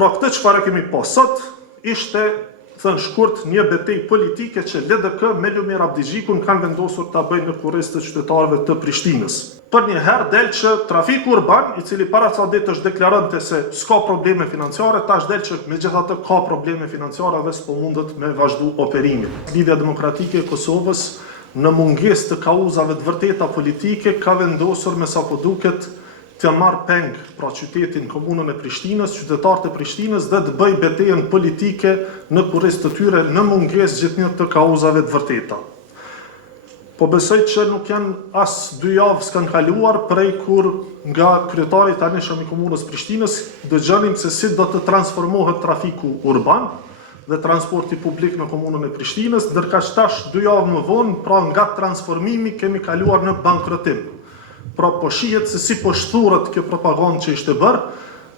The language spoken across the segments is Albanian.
Pra këtë çfarë kemi pas sot, ishte thënë shkurt një betejë politike që LDK me Lumir Abdigjikun kanë vendosur ta bëjnë në kurriz të qytetarëve të Prishtinës. Për një herë del që trafiku urban, i cili para ca ditësh deklarante se s'ka probleme financiare, tash del që megjithatë ka probleme financiare dhe s'po mundet me vazhdu operimin. Lidhja Demokratike e Kosovës, në mungesë të kauzave të vërteta politike, ka vendosur me sa po duket të marrë peng pra qytetin, komunën e Prishtinës, qytetarët e Prishtinës dhe të bëj betejën politike në kurriz të tyre në mungesë gjithnjë të kauzave të vërteta. Po besoj që nuk janë as 2 javë s'kan kaluar prej kur nga kryetari tanishëm i komunës Prishtinës dëgjonim se si do të transformohet trafiku urban dhe transporti publik në komunën e Prishtinës, ndërka tash 2 javë më vonë, pra nga transformimi kemi kaluar në bankrotim. Pra po shihet se si po shturët kjo propagandë që ishte bërë,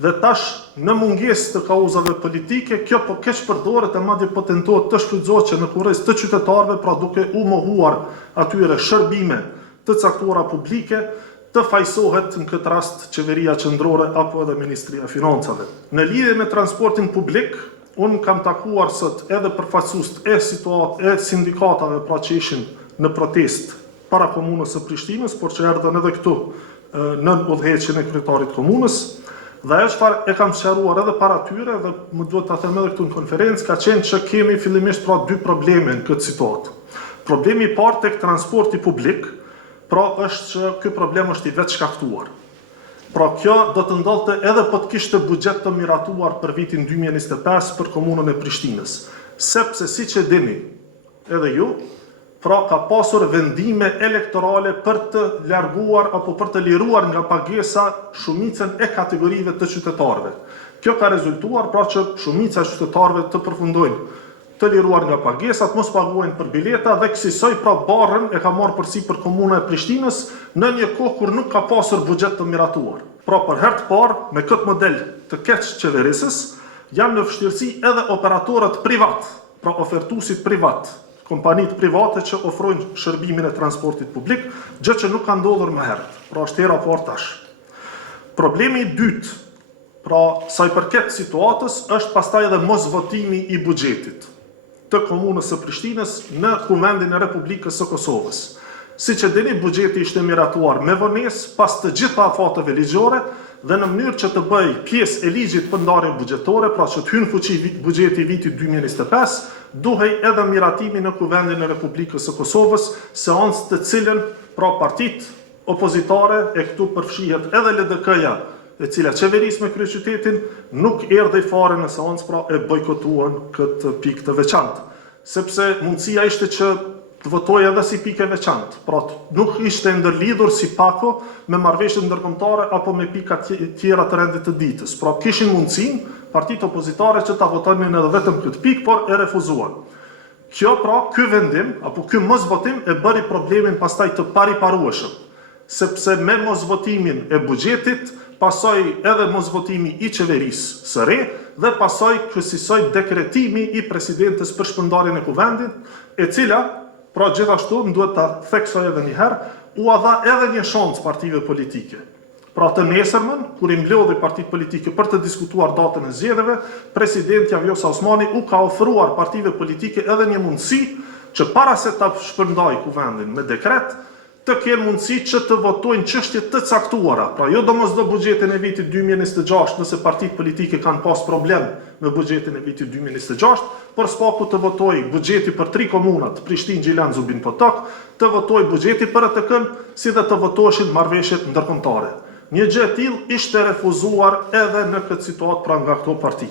dhe tash në mungesë të kauzave politike, kjo po keq përdoret e madje po tentohet të shfrytëzohet që në kurriz të qytetarëve, pra duke u mohuar atyre shërbime të caktuara publike, të fajsohet në këtë rast qeveria qendrore apo edhe Ministria e Financave. Në lidhje me transportin publik, unë kam takuar sot edhe përfaqësues e sindikatave pra që ishin në protestë para komunës së Prishtinës, por që erdhën edhe këtu në udhëheqjen e kryetarit komunës, dhe ajo çfarë e kam sqaruar edhe para tyre dhe më duhet ta them edhe këtu në konferencë, ka qenë që kemi fillimisht pra 2 probleme në këtë situatë. Problemi i parë tek transporti publik, pra është që ky problem është i vetë shkaktuar. Pra kjo do të ndodhte edhe po të kishte buxhet të miratuar për vitin 2025 për komunën e Prishtinës, sepse siç e dini edhe ju, pra ka pasur vendime elektorale për të larguar apo për të liruar nga pagesa shumicën e kategorive të qytetarëve. Kjo ka rezultuar pra që shumica e qytetarëve të përfundojnë të liruar nga pagesat, mos paguajnë për bileta dhe kësaj pra barrën e ka marrë përsipër komuna e Prishtinës në një kohë kur nuk ka pasur buxhet të miratuar. Pra për herë të parë me këtë model të keq qeverisës janë në vështirësi edhe operatorët privat, pra ofertuesit privat, kompanitë private që ofrojnë shërbimin e transportit publik, gjë që nuk ka ndodhur më herët, pra është hera parë tash. Problemi i dytë, pra sa i përket situatës, është pastaj edhe mosvotimi i buxhetit të komunës së Prishtinës në Kuvendin e Republikës së Kosovës. Siç e dini, buxheti ishte miratuar me vonesë pas të gjitha afateve ligjore dhe në mënyrë që të bëj pjesë e ligjit për ndarje buxhetore, pra që të hynë fuqi buxheti vitit 2025, duhej edhe miratimi në Kuvendin e Republikës së Kosovës, seancë të cilën pra partitë opozitare e këtu përfshihet edhe LDK-ja, e cila qeverisë me kryeqytetin, nuk erdhej fare në seancë, pra e bojkotuan këtë pikë të veçantë, sepse mundësia ishte që të votojë edhe si pikë e veçantë, pra nuk ishte ndërlidhur si pako me marrëveshjet ndërkombëtare apo me pika tjera të rendit të ditës. Pra kishin mundësinë partitë opozitare që ta votonin edhe vetëm këtë pikë, por e refuzuan. Kjo pra, ky vendim apo ky mosvotim e bëri problemin pastaj të pariparueshëm, sepse me mosvotimin e buxhetit pasoj edhe mosvotimi i qeverisë së re dhe pasoj kryesisoj dekretimi i presidentes për shpërndarjen e kuvendit, e cila pra gjithashtu, më duhet ta theksoj edhe një herë, u dha edhe një shansë partive politike. Pra të nesërmën, kur i mblodhi partitë politike për të diskutuar datën e zgjedhjeve, presidenti Vjosa Osmani u ka ofruar partive politike edhe një mundësi që para se ta shpërndajë kuvendin me dekret, të kenë mundësi që të votojnë çështje të caktuara. Pra jo domosdoshmë buxhetin e vitit 2026 nëse partitë politike kanë pas problem me buxhetin e vitit 2026, por s'paku të votojë buxheti për 3 komunat, Prishtinë, Gjilan, Zubin, Potok, të votojë buxheti për ATK-n, si dhe të votoheshin marrëveshjet ndërkombëtare. Një gjë e tillë ishte refuzuar edhe në këtë situatë pra nga këto parti.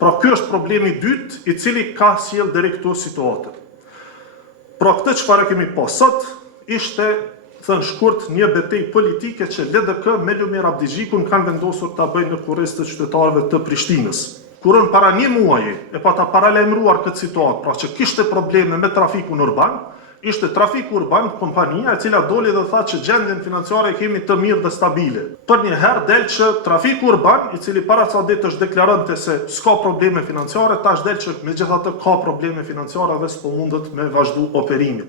Pra ky është problemi i dytë i cili ka sjell deri këtu situatën. Pra këtë çfarë kemi pas sot ishte, thënë shkurt, një betejë politike që LDK me Lumir Abdigjikun kanë vendosur ta bëjnë në kurriz të qytetarëve të Prishtinës. Kur unë para një muaji e pa ta paralajmëruar këtë situatë, pra që kishte probleme me trafikun urban, ishte trafiku urban, kompania e cila doli dhe tha që gjendjen financiare kemi të mirë dhe stabile. Për një herë del që trafiku urban, i cili para ca ditësh deklarante se s'ka probleme financiare, tash del që megjithatë ka probleme financiare dhe s'po mundet me vazhdu operimin.